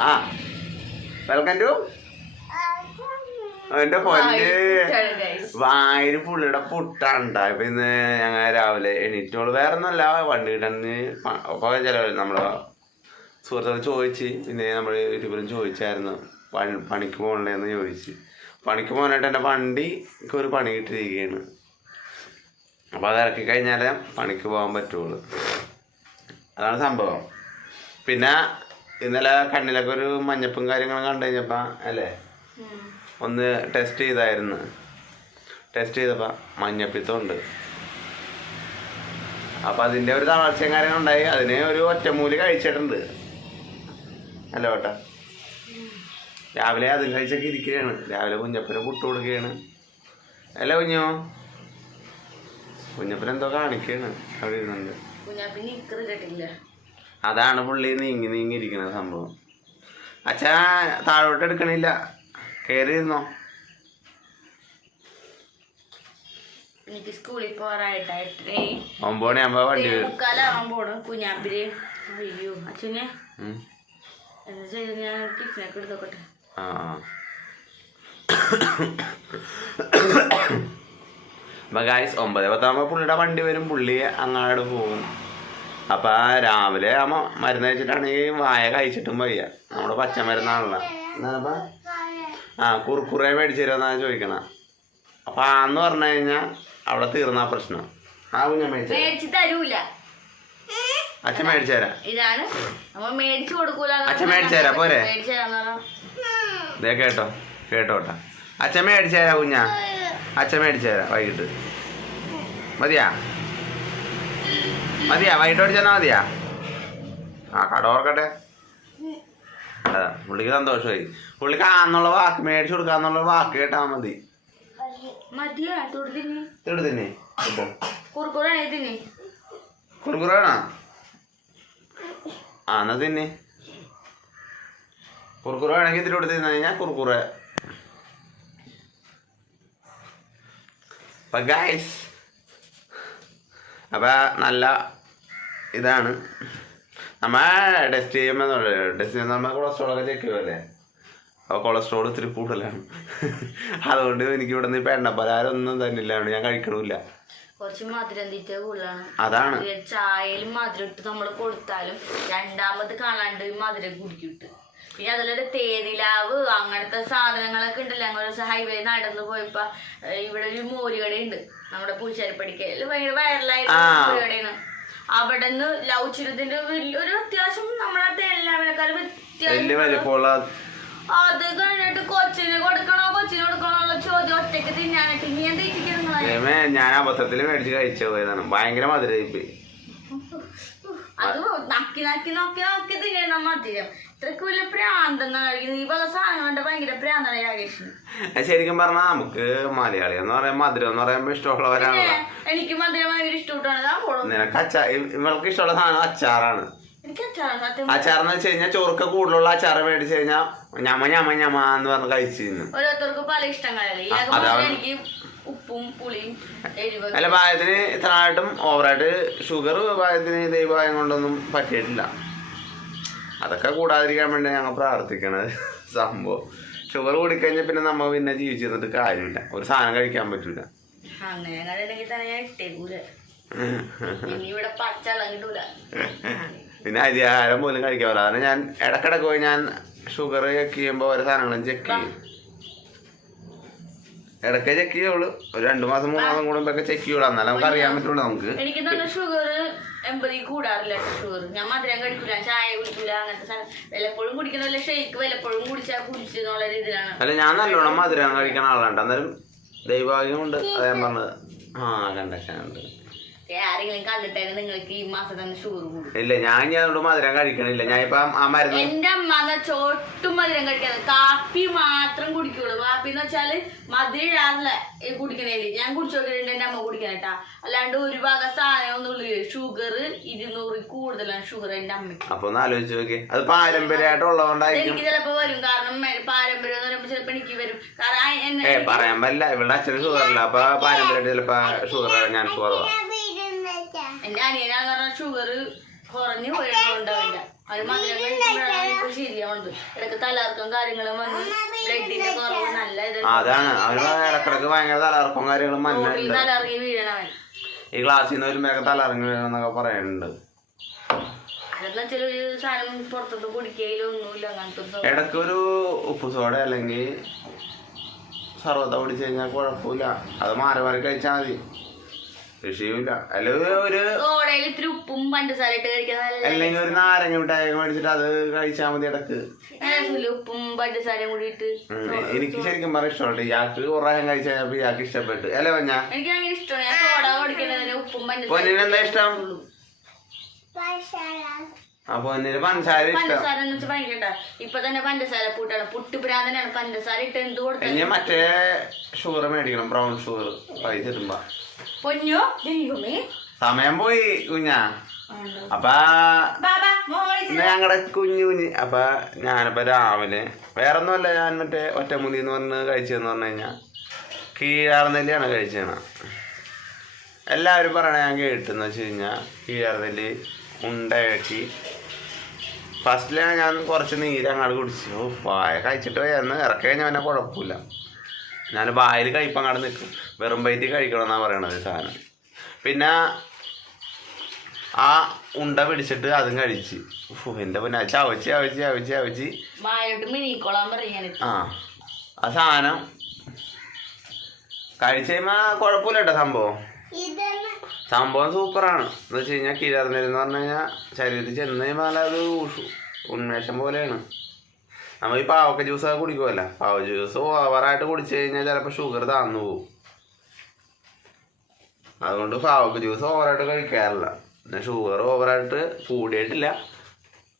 ആ. Welcome to എന്റെ പൊന്ന്. വായിന് പുള്ളിയുടെ പുട്ടാണ്ട. ഇപ്പൊ ഇന്ന് ഞങ്ങൾ രാവിലെ എണീറ്റോൾ. വേറെ ഒന്നല്ല വണ്ടി കിടന്ന് ഒക്കെ ചില നമ്മളെ സുഹൃത്തുക്കൾ ചോദിച്ച്. പിന്നെ നമ്മൾ യൂട്യൂബിലും ചോദിച്ചായിരുന്നു പണി- പണിക്ക് പോകണ്ടേന്ന് ചോദിച്ച്. പണിക്ക് പോകാനായിട്ട് എന്റെ വണ്ടിക്ക് ഒരു പണി കിട്ടിയിരിക്കുകയാണ് അപ്പോൾ അത് ഇറക്കി കഴിഞ്ഞാലേ പണിക്ക് പോകാൻ പറ്റുള്ളൂ. അതാണ് സംഭവം. പിന്നെ ഇന്നലെ കണ്ണിലൊക്കെ ഒരു മഞ്ഞപ്പും കാര്യങ്ങളും കണ്ടു കഴിഞ്ഞപ്പോൾ അല്ലേ? ഒന്ന് ടെസ്റ്റ് ചെയ്തായിരുന്നു. ടെസ്റ്റ് ചെയ്തപ്പോൾ മഞ്ഞപ്പിത്തമുണ്ട്. അപ്പം അതിന്റെ ഒരു തളർച്ചയും കാര്യങ്ങളുണ്ടായി അതിന് ഒരു ഒറ്റമൂലി കഴിച്ചിട്ടുണ്ട്. അല്ല കേട്ടാ രാവിലെ അതും കഴിച്ചൊക്കെ ഇരിക്കുകയാണ്. രാവിലെ കുഞ്ഞപ്പനെ പുട്ട് കൊടുക്കുകയാണ്. അല്ല കുഞ്ഞോ? കുഞ്ഞപ്പനെന്തോ കാണിക്കുകയാണ് അവിടെ ഇരുന്നുണ്ട് അതാണ് പുള്ളി നീങ്ങി നീങ്ങി ഇരിക്കുന്ന സംഭവം. അച്ഛാ താഴോട്ട് എടുക്കണില്ല. കയറിയിരുന്നോ എനിക്ക് സ്കൂളിൽ പോകാനായിട്ടായിട്ടേ ഒമ്പത് മണിയാകുമ്പോ വണ്ടി മുക്കാലാവാൻ പോണു കുഞ്ഞാപ്പിൽ. അയ്യോ അച്ഛനെ. ഉം. എന്താ ചെയ്ത്? ഞാൻ ടിഫിനൊക്കെ എടുത്തോക്കട്ടെ. ആ അപ്പൊ ഗായ്സ് ഒമ്പത് പത്താകുമ്പോ പുള്ളിയുടെ വണ്ടി വരും. പുള്ളി അങ്ങാട് പോകും. അപ്പൊ രാവിലെ അമ്മ മരുന്ന് കഴിച്ചിട്ടാണെങ്കിൽ വായ കഴിച്ചിട്ടും വയ്യ. നമ്മുടെ പച്ചമരുന്നാണല്ലോ. എന്താണപ്പാ ആ കുറുക്കുറേ മേടിച്ചു തരുമെന്നാ ചോദിക്കണ. അപ്പൊ ആന്ന് പറഞ്ഞു കഴിഞ്ഞാ അവിടെ തീർന്ന പ്രശ്നം. ആ കുഞ്ഞ മേടിച്ചു തരൂല. അച്ഛൻ മേടിച്ചു തരാം. അച്ഛൻ മേടിച്ച് തരാം, പോരെ? ഇതേ കേട്ടോ കേട്ടോട്ടാ. അച്ഛൻ മേടിച്ചു തരാം കുഞ്ഞാ. അച്ഛൻ മേടിച്ചു തരാം വൈകിട്ട്. മതിയാ? മതിയാ വൈകിട്ട് ചെന്നാ മതിയാ? ആ കട ഓർക്കട്ടെ പുള്ളിക്ക് സന്തോഷമായി. പുള്ളിക്ക് ആന്നുള്ള വാക്ക് മേടിച്ചു കൊടുക്കാന്നുള്ള വാക്ക് കേട്ടാ മതി. മതിയാ? തൊടുതിന് ഇതെടു തന്നെ? കുറുക്കുറാണ്? ആ എന്നാ തിന്നെ. കുറുക്കുറ വേണമെങ്കിൽ ഇതിലൂടെ തിന്നു കഴിഞ്ഞാൽ കുറുക്കുറ. അപ്പൊ ഗൈസ് അപ്പൊ നല്ല ഇതാണ്. നമ്മ ടെസ്റ്റ് ചെയ്യുമ്പോൾ ടെസ്റ്റ് ചെയ്യുമ്പോൾ നമ്മൾ കൊളസ്ട്രോളൊക്കെ ചെക്ക് ചെയ്യുമല്ലേ അപ്പോൾ കൊളസ്ട്രോൾ ഇത്തിരി കൂടുതലാണ്. അതുകൊണ്ട് എനിക്ക് ഇവിടെ നിന്ന് ഇപ്പം എണ്ണപ്പലഹാരം ഒന്നും തന്നില്ല. ഞാൻ കഴിക്കണമില്ല കുറച്ച് മധുരം തീറ്റ കൂടുതലാണ്? അതാണ്. ചായയിലും മധുരം ഇട്ട് നമ്മൾ കൊടുത്താലും രണ്ടാമത് കാണാണ്ട് മധുരം കുടിക്കിട്ട്. പിന്നെ അതിലൊരു തേനിലാവ് അങ്ങനത്തെ സാധനങ്ങളൊക്കെ ഉണ്ടല്ലോ. ഞങ്ങൾ ദിവസം ഹൈവേ നടന്നു പോയപ്പോ ഇവിടെ ഒരു മോരുകടയുണ്ട്. നമ്മുടെ പൂച്ചാരിപ്പടിക്ക് ഭയങ്കര വൈറലായിട്ട്. മോരുകടയാണ്. അവിടെ നിന്ന് ലവ് ചെയ്തതിന്റെ ഒരു അത്യാവശ്യം നമ്മളത്തെ എല്ലാവരെക്കാളും വ്യത്യാസം അത് കഴിഞ്ഞിട്ട് കൊച്ചിന് കൊടുക്കണോ കൊച്ചിന് കൊടുക്കണോ എന്നുള്ള ചോദ്യം ഒറ്റയ്ക്ക് തിന്നാനായിട്ട് ഇനി എന്താ ഇരിക്കുന്നത് ദൈവമേ, ഞാൻ അബദ്ധത്തിൽ മേടിച്ച് കഴിച്ചു പോയതാണ് ഭയങ്കര മധുരയിപ്പ്. അത് നക്കി ആക്കി നോക്കി നോക്കി തിന്നണം മധുരം ഇത്രക്ക് വലിയ പ്രാന്തങ്ങൾ കഴിക്കുന്നു ഈ വക സാധനം കണ്ട ഭയങ്കര പ്രാന്താണ് രാകേഷിന് ശരിക്കും പറഞ്ഞാൽ നമുക്ക് മലയാളി എന്ന് പറയുമ്പോൾ മധുരം എന്ന് പറയുമ്പോൾ ഇഷ്ടമുള്ളവരാണ് എനിക്ക് മധുരം ഭയങ്കര ഇഷ്ടപ്പെട്ടാണ് നിനക്ക് അച്ചാർ ഇവൾക്ക് ഇഷ്ടമുള്ള സാധനം അച്ചാറാണ്. എന്ന് വെച്ച് കഴിഞ്ഞാൽ ചോറുക്ക കൂടുതലുള്ള അച്ചാർ മേടിച്ച് കഴിഞ്ഞാൽ ഞമ ഞമ ഞമ എന്ന് പറഞ്ഞ് കഴിച്ചിരുന്നു. ഓരോരുത്തർക്ക് പല ഇഷ്ടങ്ങളല്ലേ? ഉപ്പും പുളിയും എരിവ് അല്ല പായത്തിന് ഇത്രയായിട്ടും ഓവറായിട്ട് ഷുഗർ പായത്തിന് ദൈവായം കൊണ്ടൊന്നും പറ്റിയിട്ടില്ല. അതൊക്കെ കൂടാതിരിക്കാൻ വേണ്ടി ഞങ്ങൾ പ്രാർത്ഥിക്കണത് സംഭവം. ഷുഗർ കൂടിക്കഴിഞ്ഞാൽ പിന്നെ നമ്മൾ പിന്നെ ജീവിച്ചിരുന്നിട്ട് കാര്യമില്ല. ഒരു സാധനം കഴിക്കാൻ പറ്റൂല. പിന്നെ അരിയാഹാരം പോലും കഴിക്കാൻ പറ്റില്ല. ഞാൻ ഇടക്കിടക്ക് പോയി ഞാൻ ഷുഗർ ചെക്ക് ചെയ്യുമ്പോൾ ഓരോ സാധനങ്ങളും ചെക്ക് ചെയ്യും. ഇടയ്ക്ക് ചെക്ക് ചെയ്യുള്ളൂ. ഒരു രണ്ടു മാസം മൂന്ന് മാസം കൂടുമ്പോ ചെക്ക് ചെയ്യുള്ളൂ. എന്നാലും നമുക്ക് അറിയാൻ പറ്റുള്ളൂ നമുക്ക്. എനിക്ക് തന്നെ ഷുഗർ എൺപതിൽ കൂടാറില്ല ഷുഗർ ഞാൻ മധുരം കഴിക്കൂല ചായ കുടിക്കൂല അങ്ങനത്തെ സാധനം. വല്ലപ്പോഴും കുടിക്കുന്ന വല്ല ഷെയ്ക്ക് വല്ലപ്പോഴും കുടിച്ചാൽ കുടിച്ചു എന്നുള്ള രീതിയിലാണ്. അല്ല ഞാൻ നല്ലോണം മധുരം കഴിക്കണ ആളാണ് എന്നാലും ദൈവാഗ്യമുണ്ട് അതാ ഞാൻ പറഞ്ഞത്. ആ കണ്ടൊക്കെയുണ്ട് ആരെങ്കിലും കണ്ടിട്ടാണ് നിങ്ങൾക്ക് ഈ മാസം തന്നെ ഷുഗർ കൂടും. ഇല്ല ഞാൻ അതുകൊണ്ട് മധുരം കഴിക്കണില്ല. ഞാൻ ഇപ്പൊ ആ മരുന്ന് എന്റെ അമ്മ ചോട്ടും മധുരം കഴിക്കാതെ കാപ്പി മാത്രം കുടിക്കുള്ളൂ. കാപ്പി എന്ന് വെച്ചാൽ മധുരം ഇടാറില്ല. കുടിക്കണേൽ. ഞാൻ കുടിച്ചു നോക്കിയിട്ടുണ്ട് എന്റെ അമ്മ കുടിക്കാനട്ടാ അല്ലാണ്ട് ഒരു വക സാധനം ഒന്നുമില്ല ഷുഗർ ഇരുന്നൂറിൽ കൂടുതലാണ് ഷുഗർ എന്റെ അമ്മയ്ക്ക്. അപ്പൊ ഒന്ന് ആലോചിച്ച് നോക്കി അത് പാരമ്പര്യമായിട്ടുള്ളതുകൊണ്ടായിരിക്കും എനിക്ക് ചിലപ്പോ വരും. കാരണം പാരമ്പര്യം എന്ന് പറയുമ്പോ ചിലപ്പോ എനിക്ക് വരും. കാരണം പറയാൻ പറ്റില്ല. ഇവിടെ അച്ഛന് ഷുഗർ ഇല്ല. അപ്പൊ പാരമ്പര്യമായിട്ട് ചിലപ്പോ ഷുഗർ ഞാൻ ഷുഗർ എന്റെ അനിയനാന്ന് പറഞ്ഞ ഷുഗർ കുറഞ്ഞു പോയിട്ടുണ്ടാവില്ല അത്. മധുരം പോണത് ഇടയ്ക്ക് തലർക്കം കാര്യങ്ങളും വന്ന് ബ്ലഡിന്റെ കുറവ് നല്ല അതാണ്. അവന് ഇടക്കിടക്ക് ഭയങ്കര തലർക്കും കാര്യങ്ങളും തലറങ്ങി വീഴണവൻ ഈ ക്ലാസ്സിൽ നിന്ന് വരുമ്പോഴൊക്കെ തലറങ്ങി വീഴണമെന്നൊക്കെ പറയുന്നുണ്ട്. ഇടയ്ക്ക് ഒരു ഉപ്പ് സോഡ അല്ലെങ്കിൽ സർവത്ത കുടിച്ചു കഴിഞ്ഞാൽ കുഴപ്പമില്ല. അത് മാറി മാറി കഴിച്ചാൽ മതി. വിഷയമില്ല അല്ലെങ്കിൽ ഒരു സോഡയിൽ ഇത്തിരി ഉപ്പും പഞ്ചസാര ഇട്ട് കഴിക്കാൻ നല്ല അല്ലെങ്കിൽ ഒരു നാരങ്ങ മിഠായി മേടിച്ചിട്ട് അത് കഴിച്ചാൽ മതി ഇടയ്ക്ക്. രസമില്ലേ? ഉപ്പും പഞ്ചസാരയും കൂടിയിട്ട് ഇട്ട് ഉം. എനിക്ക് ശരിക്കും പറയാൻ ഇഷ്ടമുണ്ട്. ഇയാൾക്ക് കുറേ കഴിച്ച് കഴിഞ്ഞപ്പോ ഇയാൾക്ക് ഇഷ്ടപ്പെട്ടു. അല്ലെ പഞ്ഞ എനിക്ക് ഇഷ്ടമാണ്. ഞാൻ സോഡ ഉപ്പും പൊന്നിന് എന്താ ഇഷ്ടം? ആ പൊന്നിന് പഞ്ചസാര ഇഷ്ടം. പഞ്ചസാര എന്ന് വെച്ചാൽ ഭയങ്കര ഇഷ്ടാ. ഇപ്പൊ തന്നെ പഞ്ചസാര പൂട്ടാണ്. പുട്ട് പ്രാന്തനാണ് പഞ്ചസാര ഇട്ട് എന്ത് കൊടുത്താലും ഇനി മറ്റേ ഷുഗർ മേടിക്കണം. ബ്രൗൺ ഷുഗർ പൈസ തരുമ്പോ. പൊന്നോ? ദൈവമേ സമയം പോയി കുഞ്ഞാ. അപ്പൊ ഞങ്ങളുടെ കുഞ്ഞു കുഞ്ഞ്. അപ്പൊ ഞാനിപ്പോ രാവിലെ വേറെ ഒന്നുമല്ല ഞാൻ മറ്റേ ഒറ്റമുന്തി എന്ന് പറഞ്ഞ് കഴിച്ചതെന്ന് പറഞ്ഞു കഴിഞ്ഞാൽ കീഴാർനെല്ലിയാണ് കഴിച്ചത് എല്ലാവരും പറയണ ഞാൻ കേട്ടെന്ന് വെച്ച് കഴിഞ്ഞാൽ കീഴാർനെല്ലി ഉണ്ടയാക്കി ഫസ്റ്റിലാണ് ഞാൻ കുറച്ച് നീര് അങ്ങോട്ട് കുടിച്ചു. പായ കഴിച്ചിട്ട് എന്ന് ഇറക്കി കഴിഞ്ഞാൽ പിന്നെ കുഴപ്പമില്ല. ഞാൻ വായിൽ കഴിപ്പം അങ്ങോട്ട് നിൽക്കും വെറും വയറ്റി കഴിക്കണമെന്നാണ് പറയണത് ഈ സാധനം. പിന്നെ ആ ഉണ്ട പിടിച്ചിട്ട് അതും കഴിച്ച്. എന്റെ എന്റെ പിന്നെ ചവച്ച് ചവച്ച് ചവച്ച് ചവച്ച്. ആ ആ സാധനം കഴിച്ച കഴിയുമ്പോൾ കുഴപ്പമില്ല കേട്ടോ സംഭവം സംഭവം സൂപ്പറാണ്. എന്ന് വെച്ച് കഴിഞ്ഞാൽ കിഴർന്നിരുന്ന് പറഞ്ഞു കഴിഞ്ഞാൽ ശരീരത്തിൽ ചെന്ന് കഴിയുമ്പോൾ അത് ഉന്മേഷം പോലെയാണ്. നമ്മൾ ഈ പാവക്ക ജ്യൂസൊക്കെ കുടിക്കുമല്ല പാവ ജ്യൂസ് ഓവറായിട്ട് കുടിച്ചു കഴിഞ്ഞാൽ ചിലപ്പോൾ ഷുഗർ താന്നു പോകും അതുകൊണ്ട് പാവക്ക ജ്യൂസ് ഓവറായിട്ട് കഴിക്കാറില്ല. പിന്നെ ഷുഗർ ഓവറായിട്ട് കൂടിയിട്ടില്ല.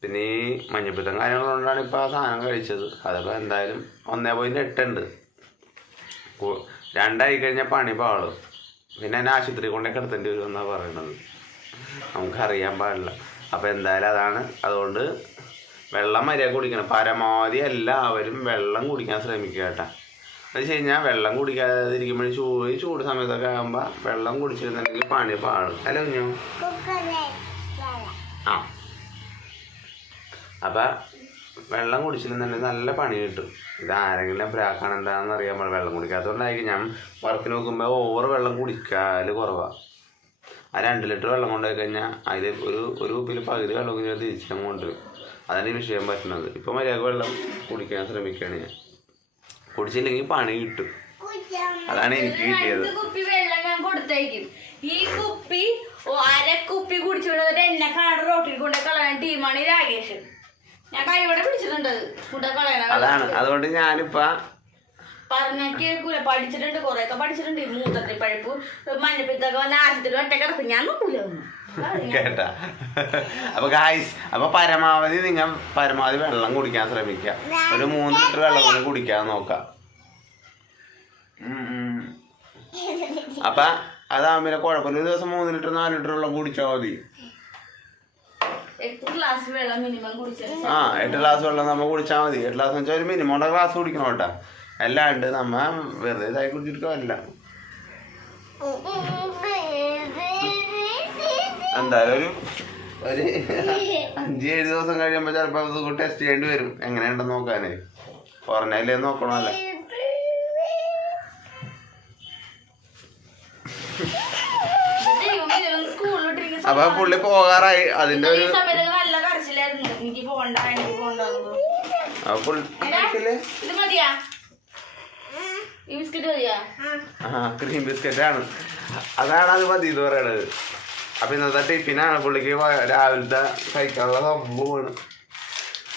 പിന്നെ ഈ മഞ്ഞപ്പിത്തം കാര്യങ്ങളുകൊണ്ടാണ് ഇപ്പോൾ ആ സാധനം കഴിച്ചത്. അതിപ്പോൾ എന്തായാലും ഒന്നേ പോയിന്റ് എട്ടുണ്ട് രണ്ടായി കഴിഞ്ഞാൽ പണി പാളും. പിന്നെ എന്നെ ആശുപത്രി കൊണ്ടേ കിടത്തേണ്ടി വരും എന്നാണ് പറയണത്. നമുക്കറിയാൻ പാടില്ല. അപ്പോൾ എന്തായാലും അതാണ്. അതുകൊണ്ട് വെള്ളം മര്യാദ കുടിക്കണം. പരമാവധി എല്ലാവരും വെള്ളം കുടിക്കാൻ ശ്രമിക്കുക കേട്ടോ. എന്ന് വെച്ച് കഴിഞ്ഞാൽ വെള്ളം കുടിക്കാതിരിക്കുമ്പോൾ ചൂട് ചൂട് സമയത്തൊക്കെ ആകുമ്പോൾ വെള്ളം കുടിച്ചിരുന്നുണ്ടെങ്കിൽ പണി പാടും. അല്ല കുഞ്ഞു? ആ. അപ്പം വെള്ളം കുടിച്ചിരുന്നുണ്ടെങ്കിൽ നല്ല പണി കിട്ടും. ഇത് ആരെങ്കിലും ബ്രാക്കാണ് എന്താണെന്ന് അറിയാൻ പാടില്ല. വെള്ളം കുടിക്കാത്തതുകൊണ്ടായിരിക്കും ഞാൻ വർക്കിന് നോക്കുമ്പോൾ ഓവർ വെള്ളം കുടിക്കാൽ കുറവാണ് ആ രണ്ട് ലിറ്റർ വെള്ളം കൊണ്ടുപോയി കഴിഞ്ഞാൽ അതിൽ ഒരു ഒരു കുപ്പിയിൽ പകുതി വെള്ളം കുഞ്ഞാൽ തിരിച്ചാൽ കൊണ്ടുവരും. അതാണ് എനിക്ക് ചെയ്യാൻ പറ്റുന്നത്. ഇപ്പം മര്യാദ വെള്ളം കുടിക്കാൻ ശ്രമിക്കുകയാണ് ഞാൻ. കുടിച്ചില്ലെങ്കിൽ പണി കിട്ടും. അതാണ് എനിക്ക് കിട്ടിയത്. ഈ കുപ്പി അര കുപ്പി കുടിച്ചുകൊണ്ട് എന്നെ കാണാൻ റോട്ടിൽ കൊണ്ട് കളയാൻ ടീമാണ് രാകേഷ്. ഞാൻ കൈയോടെ പിടിച്ചിട്ടുണ്ട് ഫുഡ് കളയണ. അതാണ്. അതുകൊണ്ട് ഞാനിപ്പോൾ പറഞ്ഞാൽ കേൾക്കൂല പഠിച്ചിട്ടുണ്ട് കുറെയൊക്കെ പഠിച്ചിട്ടുണ്ട്. മൂത്തത്തി പഴുപ്പ് മഞ്ഞപ്പിത്തൊക്കെ വന്ന ആശുപത്രി ഒറ്റ കിടക്കും. ഞാൻ നോക്കൂല കേട്ടാ. അപ്പൊ ഗായ്സ് അപ്പൊ പരമാവധി നിങ്ങൾ പരമാവധി വെള്ളം കുടിക്കാൻ ശ്രമിക്കുക. ഒരു മൂന്ന് ലിറ്റർ വെള്ളം കൂടി കുടിക്കാൻ നോക്കാം. അപ്പൊ അതാകുമ്പോ പിന്നെ കുഴപ്പമില്ല. ഒരു ദിവസം മൂന്ന് ലിറ്റർ നാല് ലിറ്റർ വെള്ളം കുടിച്ചാൽ മതി. ആ എട്ട് ഗ്ലാസ് വെള്ളം നമ്മൾ കുടിച്ചാൽ മതി. എട്ട് ഗ്ലാസ് വെച്ചാൽ ഒരു മിനിമം ഗ്ലാസ് കുടിക്കണം കേട്ടാ. അല്ലാണ്ട് നമ്മ വെറുതെ ഇതായി കുടിച്ചിരിക്കുകയല്ല എന്തായാലും ഒരു ഒരു അഞ്ച് ഏഴ് ദിവസം കഴിയുമ്പോൾ ചിലപ്പോൾ അത് ടെസ്റ്റ് ചെയ്യേണ്ടി വരും. എങ്ങനെയുണ്ടെന്ന് നോക്കാനേ. പറഞ്ഞല്ലേ നോക്കണമല്ലോ. അപ്പൊ പുള്ളി പോകാറായി. അതിന്റെ ഒരു അപ്പൊ പുള്ളി ഈ ബിസ്ക്കറ്റ് മതിയാ? ആ. ക്രീം ബിസ്ക്കറ്റ് ആണ്. അതാണ് അത് മതി എന്ന് പറയണത്. അപ്പൊ ഇന്നത്തെ ടിഫിനാണ് പുള്ളിക്ക് രാവിലത്തെ കഴിക്കാനുള്ള സംഭവമാണ്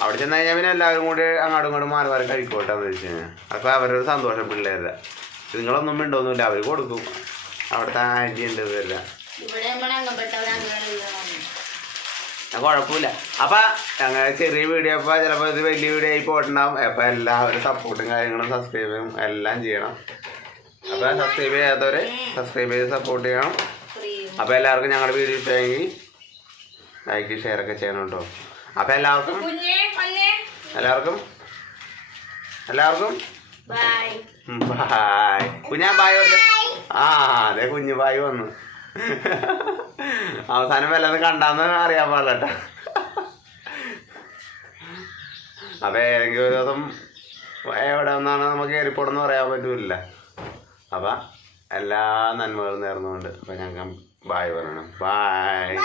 അവിടെ ചെന്ന് കഴിഞ്ഞാൽ പിന്നെ എല്ലാവരും കൂടി അങ്ങോട്ടും ഇങ്ങോട്ടും മാറി മാറി കഴിക്കോട്ടെന്ന് വെച്ച് കഴിഞ്ഞാൽ അപ്പൊ അവരൊരു സന്തോഷം പിള്ളേരുടെ. നിങ്ങളൊന്നും മിണ്ടൊന്നുമില്ല അവർ കൊടുക്കും. അവിടുത്തെ ആന്റി ഉണ്ട് ഇവരെല്ലാം. ഇവിടെ നമ്മളെ അംഗപ്പെട്ടവരാണ് ആ, കുഴപ്പമില്ല. അപ്പൊ ഞങ്ങൾ ചെറിയ വീഡിയോ അപ്പൊ ചിലപ്പോൾ ഇത് വലിയ വീഡിയോ ആയി പോയിട്ടുണ്ടാവും. അപ്പൊ എല്ലാവരും സപ്പോർട്ടും കാര്യങ്ങളും സബ്സ്ക്രൈബും എല്ലാം ചെയ്യണം. അപ്പൊ സബ്സ്ക്രൈബ് ചെയ്യാത്തവര് സബ്സ്ക്രൈബ് ചെയ്ത് സപ്പോർട്ട് ചെയ്യണം. അപ്പൊ എല്ലാവർക്കും ഞങ്ങളുടെ വീഡിയോ ഇഷ്ടമെങ്കിൽ ലൈക്ക് ഷെയർ ഒക്കെ ചെയ്യണം കേട്ടോ അപ്പൊ എല്ലാവർക്കും എല്ലാവർക്കും? എല്ലാവർക്കും? ബായ് കുഞ്ഞാ ബായ് വന്നു ആ അതെ കുഞ്ഞു ബായ് വന്നു. അവസാനം വല്ലതും കണ്ടാന്ന് അറിയാൻ പാടില്ല അപ്പൊ ഏതെങ്കിലും ഒരു ദിവസം എവിടെ നിന്നാണ് നമുക്ക് കയറിപ്പോടെന്ന് പറയാൻ പറ്റൂല അപ്പൊ എല്ലാ നന്മകളും നേർന്നുകൊണ്ട് അപ്പൊ ഞങ്ങൾക്ക് ബായ് പറയണം. ബായ്.